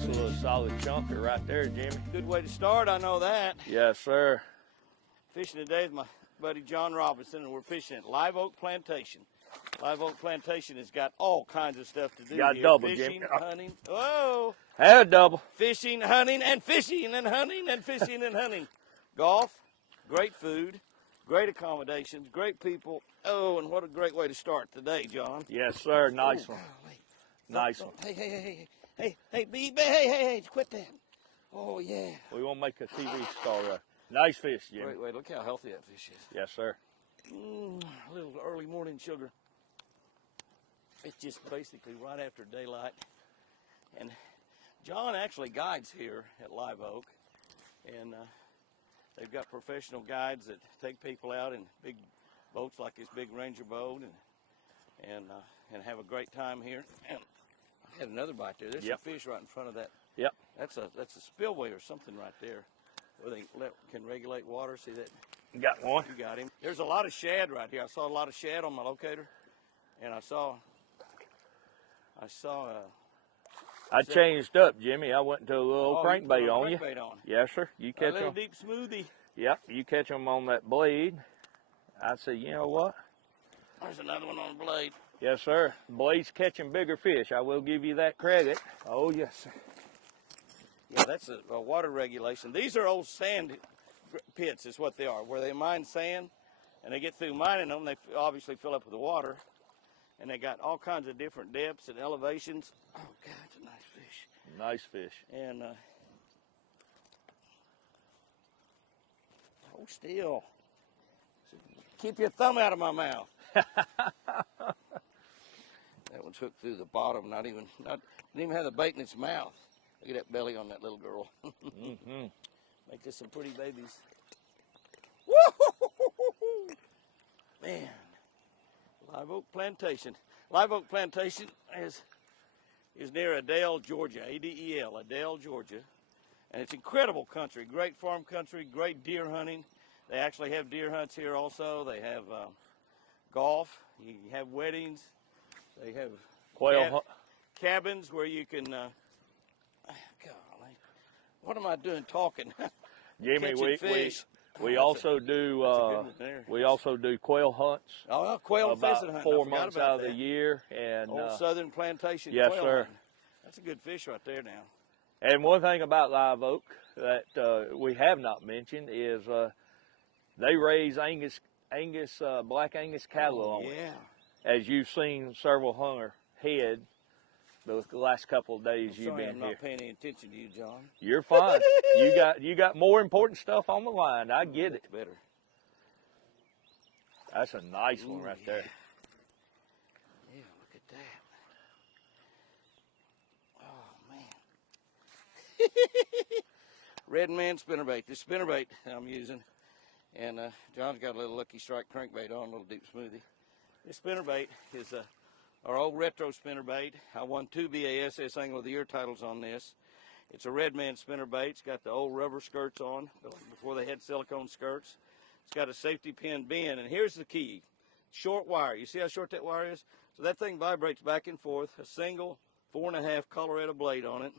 Nice little solid chunker right there, Jimmy. Good way to start, I know that. Yes, sir. Fishing today with my buddy John Robinson, and we're fishing at Live Oak Plantation. Live Oak Plantation has got all kinds of stuff to do Got here. double, Fishing, Jimmy. hunting. Whoa! Had a double. Fishing, hunting, and fishing, and hunting, and fishing, and hunting. Golf, great food, great accommodations, great people. Oh, and what a great way to start today, John. Yes, sir. Nice one. Nice one. Hey, quit that. Oh, yeah. We won't make a TV star there. Nice fish, Jimmy. Wait, look how healthy that fish is. Yes, sir. A little early morning sugar. It's just basically right after daylight. And John actually guides here at Live Oak. And they've got professional guides that take people out in big boats like this big Ranger boat and have a great time here. And I had another bite there. There's some fish right in front of that. Yep. That's a spillway or something right there where they can regulate water. See that? You got one? You got him. There's a lot of shad right here. I saw a lot of shad on my locator, and I changed up, Jimmy. I went into a little crankbait on you. Yes, sir. You catch them. A little deep smoothie. Yep. You catch them on that blade. I said, you know what? There's another one on the blade. Yes, sir. Blade's catching bigger fish. I will give you that credit. Oh, yes, sir. Yeah, that's a water regulation. These are old sand pits is what they are, where they mine sand, and they get through mining them. They obviously fill up with the water, and they got all kinds of different depths and elevations. Oh, God, it's a nice fish. Nice fish. And, hold still. Keep your thumb out of my mouth. That one's hooked through the bottom, didn't even have the bait in its mouth. Look at that belly on that little girl. Make this some pretty babies. Woo! Man, Live Oak Plantation. Live Oak Plantation is near Adel, Georgia, A-D-E-L, Adel, Georgia. And it's incredible country, great farm country, great deer hunting. They actually have deer hunts here also. They have golf. You have weddings. They have cabins where you can, golly, what am I doing talking? Jimmy, we also do quail hunts. Oh, quail about pheasant hunting. 4 months out of the year. And Old Southern Plantation yes, quail sir. hunting. That's a good fish right there now. And one thing about Live Oak that we have not mentioned is they raise black Angus cattle on it. As you've seen several hunter head the last couple of days you've been here. I'm not paying any attention to you, John. You're fine. you got more important stuff on the line. I get it. Better. That's a nice one right there. Yeah, look at that. Oh, man. Red Man spinnerbait. This spinnerbait I'm using. And John's got a little Lucky Strike crankbait on, a little deep smoothie. This spinnerbait is our old retro spinnerbait. I won 2 BASS Angler of the Year titles on this. It's a Red Man spinnerbait. It's got the old rubber skirts on, before they had silicone skirts. It's got a safety pin bend, and here's the key. Short wire. You see how short that wire is? So that thing vibrates back and forth. A single 4.5 Colorado blade on it,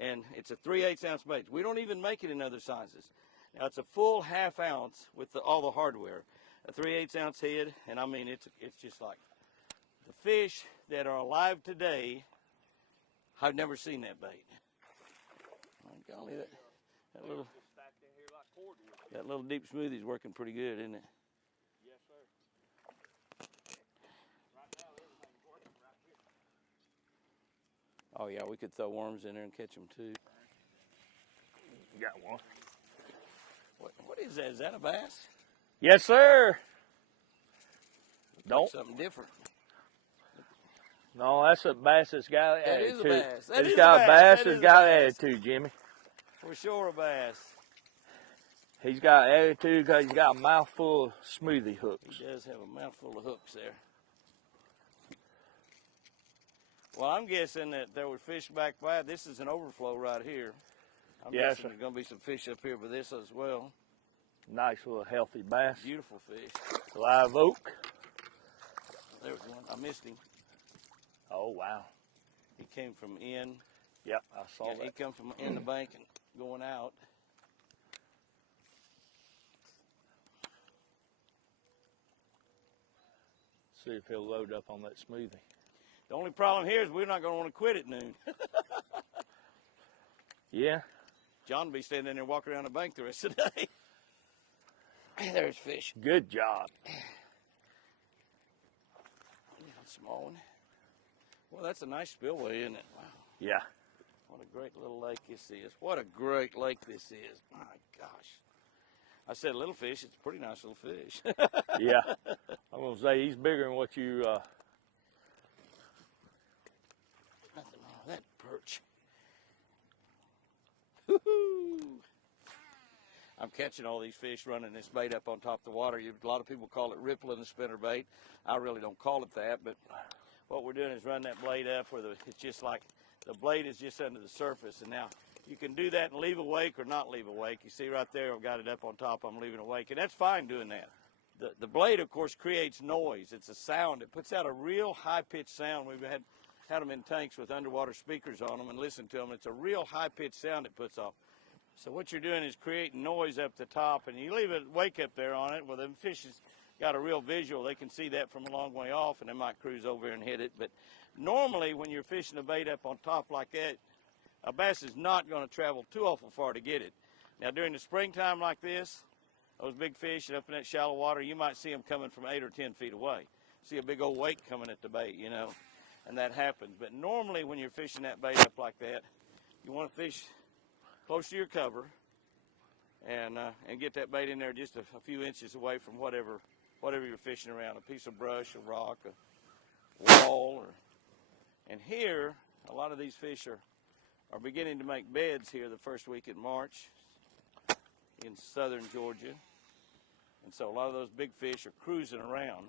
and it's a 3/8 ounce bait. We don't even make it in other sizes. Now, it's a full ½ ounce with all the hardware. A 3/8 ounce head, and I mean, it's just like the fish that are alive today. I've never seen that bait. My golly, that little deep smoothie is working pretty good, isn't it? Yes, sir. Right now, everything's working right here. Oh, yeah, we could throw worms in there and catch them, too. You got one. What is that? Is that a bass? Yes, sir. Like something different. No, that's a bass that's got attitude. That is a bass. That it's is got a a bass. that's got attitude, Jimmy. For sure a bass. He's got attitude because he's got a mouthful of smoothie hooks. He does have a mouthful of hooks there. Well, I'm guessing that there were fish back by. This is an overflow right here. I'm guessing there's going to be some fish up here for this as well. Nice little healthy bass. Beautiful fish. Live Oak. There was one. I missed him. Oh, wow. He came from in Yep, I saw that. He come from in the bank and going out. See if he'll load up on that smoothie. The only problem here is we're not going to want to quit at noon. Yeah. John will be standing there walking around the bank the rest of the day. There's fish. Good job. Small one. Well, that's a nice spillway, isn't it? Wow. Yeah. What a great little lake this is. What a great lake this is. My gosh. I said little fish. It's a pretty nice little fish. Yeah. I'm going to say he's bigger than what you... Nothing wrong with that perch. Woo-hoo. I'm catching all these fish running this bait up on top of the water. A lot of people call it rippling the spinnerbait. I really don't call it that, but what we're doing is run that blade up where it's just like the blade is just under the surface. And now you can do that and leave a wake or not leave a wake. You see right there, I've got it up on top. I'm leaving a wake, and that's fine doing that. The blade, of course, creates noise. It's a sound. It puts out a real high-pitched sound. We've had them in tanks with underwater speakers on them and listened to them. It's a real high-pitched sound it puts off. So what you're doing is creating noise up the top, and you leave a wake up there on it. Well, the fish has got a real visual. They can see that from a long way off, and they might cruise over and hit it. But normally when you're fishing a bait up on top like that, a bass is not going to travel too awful far to get it. Now, during the springtime like this, those big fish up in that shallow water, you might see them coming from 8 or 10 feet away. See a big old wake coming at the bait, you know, and that happens. But normally when you're fishing that bait up like that, you want to fish close to your cover and get that bait in there just a few inches away from whatever you're fishing around, a piece of brush, a rock, a wall. And here, a lot of these fish are beginning to make beds here the first week in March in southern Georgia. And so a lot of those big fish are cruising around.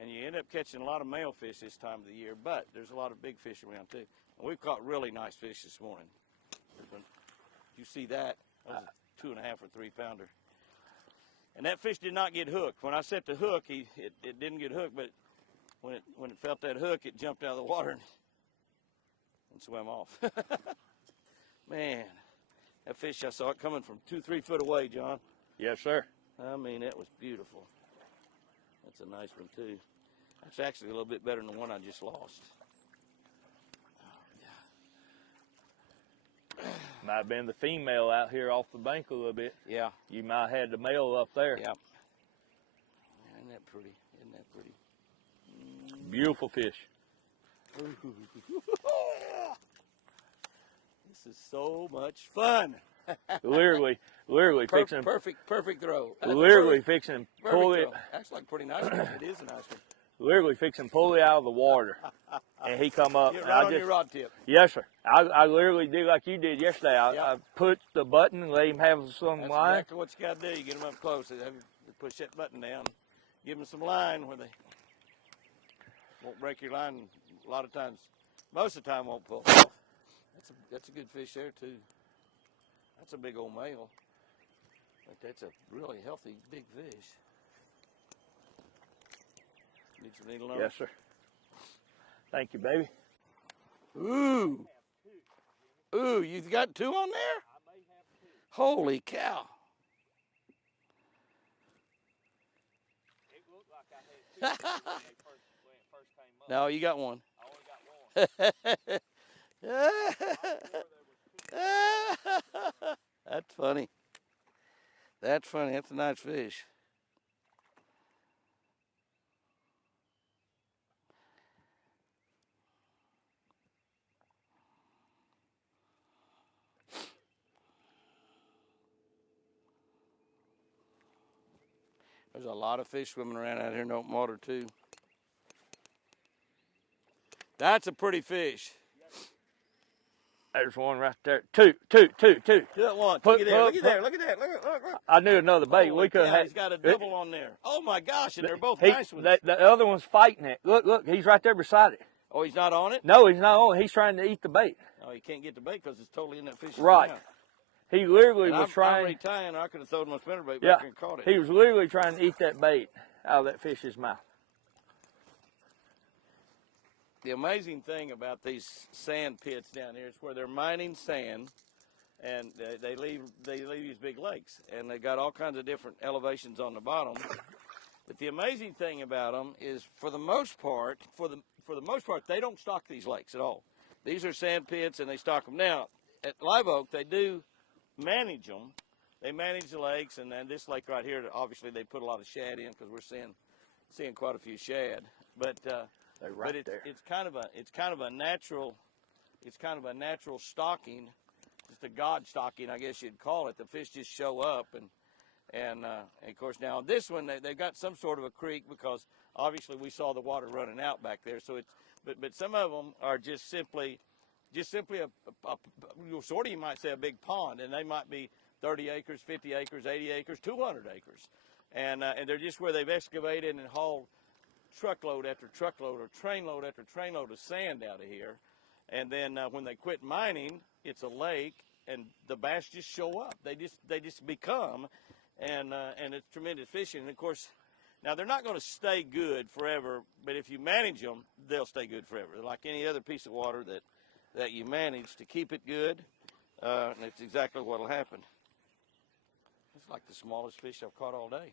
And you end up catching a lot of male fish this time of the year, but there's a lot of big fish around too. And we've caught really nice fish this morning. You see that? That was a 2.5 or 3 pounder. And that fish did not get hooked. When I set the hook, it didn't get hooked, but when it felt that hook, it jumped out of the water and swam off. Man, that fish, I saw it coming from 2-3 foot away, John. Yes, sir. I mean, that was beautiful. That's a nice one, too. That's actually a little bit better than the one I just lost. Might have been the female out here off the bank a little bit. Yeah. You might have had the male up there. Yeah. Isn't that pretty? Isn't that pretty? Beautiful fish. This is so much fun. literally fixing. Perfect throw. Literally fixing pull it. Acts like a pretty nice one. It is a nice one. Literally fixing pull it out of the water, and he come up. Get right on your rod tip. Yes, sir. I literally did like you did yesterday. I put the button and let him have some That's line. exactly what you got to do. You get them up close. They push that button down. Give them some line where they won't break your line. A lot of times, most of the time, won't pull off. That's a good fish there too. That's a big old male. But that's a really healthy big fish. Need some needle nose? Yes, sir. Thank you, baby. Ooh. Ooh, you've got 2 on there? I may have 2. Holy cow. It looked like I had 2 when it first came up. No, you got 1. I only got 1. That's funny. That's funny. That's a nice fish. There's a lot of fish swimming around out here in open water too. That's a pretty fish. There's one right there. Two. Do that one. Look at that. Look. I knew another bait. Holy We could have. He's got a double on there. Oh my gosh, and they're both nice ones. The other one's fighting it. Look, he's right there beside it. Oh, he's not on it? No, he's not on it. He's trying to eat the bait. Oh, he can't get the bait because it's totally in that fish's Right. mouth. He literally was I'm trying. retying. I could have thrown my spinnerbait Yeah, back and caught it. he was literally trying to eat that bait out of that fish's mouth. the amazing thing about these sand pits down here is where they're mining sand, and they leave these big lakes, and they got all kinds of different elevations on the bottom. But the amazing thing about them is, for the most part, they don't stock these lakes at all. These are sand pits, and they stock them. Now, at Live Oak, they do manage them. They manage the lakes, and then this lake right here, obviously they put a lot of shad in because we're seeing quite a few shad. But it's kind of a natural stocking, just a God stocking, I guess you'd call it. The fish just show up, and of course now on this one they've got some sort of a creek, because obviously we saw the water running out back there. So it's but some of them are just simply a sort of, you might say, a big pond, and they might be 30 acres, 50 acres, 80 acres, 200 acres, and they're just where they've excavated and hauled truckload after truckload or trainload after trainload of sand out of here. And then when they quit mining, it's a lake, and the bass just show up. They just become, and it's tremendous fishing. And of course, now they're not going to stay good forever, but if you manage them, they'll stay good forever. Like any other piece of water that you manage to keep it good, and it's exactly what will happen. It's like the smallest fish I've caught all day.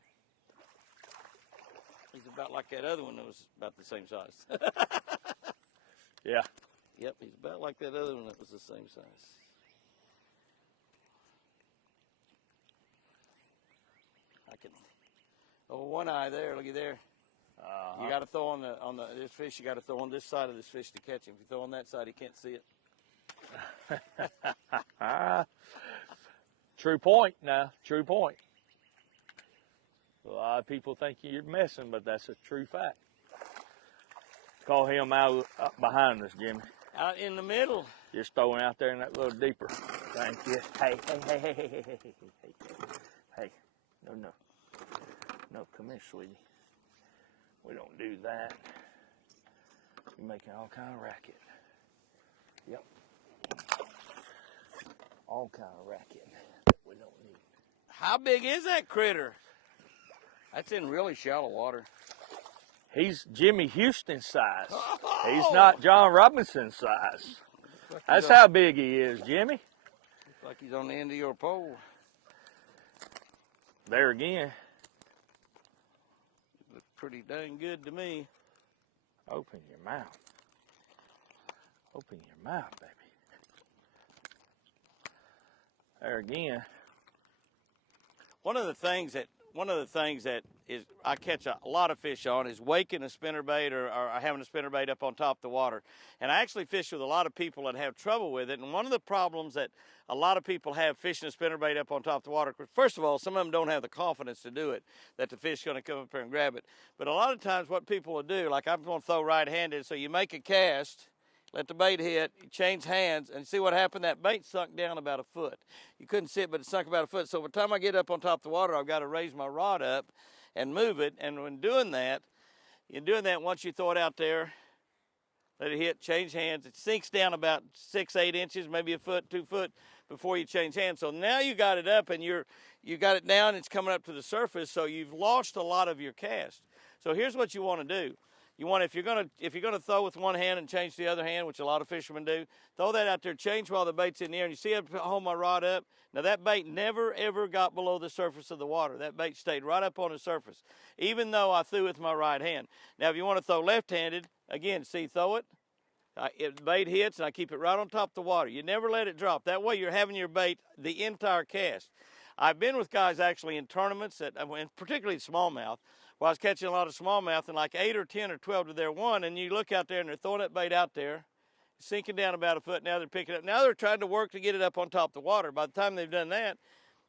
He's about like that other one that was about the same size. Yeah. Yep, he's about like that other one that was the same size. Oh, one eye there, looky there. You got to throw on this fish. You got to throw on this side of this fish to catch him. If you throw on that side, he can't see it. True point. Now, true point. A lot of people think you're messing, but that's a true fact. Call him out up behind us, Jimmy. Out in the middle. Just throwing out there in that little deeper. Thank you. Hey. No. No, come here, sweetie. We don't do that. You're making all kind of racket. Yep. All kind of racket that we don't need. How big is that critter? That's in really shallow water. He's Jimmy Houston size. Oh! He's not John Robinson size. Like that's how big he is, Jimmy. Looks like he's on the end of your pole. There again. Looks pretty dang good to me. Open your mouth. Open your mouth, baby. There again. One of the things that is I catch a lot of fish on is waking a spinnerbait or having a spinnerbait up on top of the water. And I actually fish with a lot of people that have trouble with it. And one of the problems that a lot of people have fishing a spinnerbait up on top of the water, first of all, some of them don't have the confidence to do it, that the fish is going to come up here and grab it. But a lot of times what people will do, like I'm going to throw right-handed, so you make a cast, let the bait hit, you change hands, and see what happened? That bait sunk down about a foot. You couldn't see it, but it sunk about a foot. So by the time I get up on top of the water, I've got to raise my rod up and move it. And when doing that, once you throw it out there, let it hit, change hands. It sinks down about 6-8 inches, maybe a foot, 2 foot before you change hands. So now you got it up and you got it down, it's coming up to the surface, so you've lost a lot of your cast. So here's what you want to do. You want, if you're gonna throw with one hand and change the other hand, which a lot of fishermen do, throw that out there, change while the bait's in the air, and you see I hold my rod up. Now that bait never ever got below the surface of the water. That bait stayed right up on the surface, even though I threw with my right hand. Now if you want to throw left-handed, again, see, throw it. The bait hits, and I keep it right on top of the water. You never let it drop. That way you're having your bait the entire cast. I've been with guys actually in tournaments, particularly smallmouth, where I was catching a lot of smallmouth, and like 8 or 10 or 12 to their one, and you look out there and they're throwing that bait out there, sinking down about a foot. Now they're picking it up. Now they're trying to work to get it up on top of the water. By the time they've done that,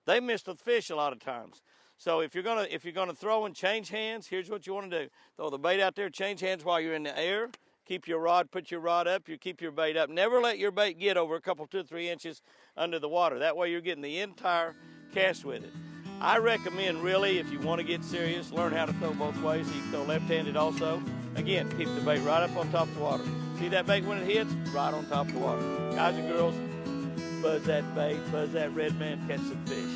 they missed the fish a lot of times. So if you're gonna throw and change hands, here's what you want to do: throw the bait out there, change hands while you're in the air. Keep your rod, put your rod up, you keep your bait up. Never let your bait get over a couple, 2 or 3 inches under the water. That way you're getting the entire cast with it. I recommend, really, if you want to get serious, learn how to throw both ways. So you can throw left-handed also. Again, keep the bait right up on top of the water. See that bait when it hits? Right on top of the water. Guys and girls, buzz that bait, buzz that red man, catch some fish.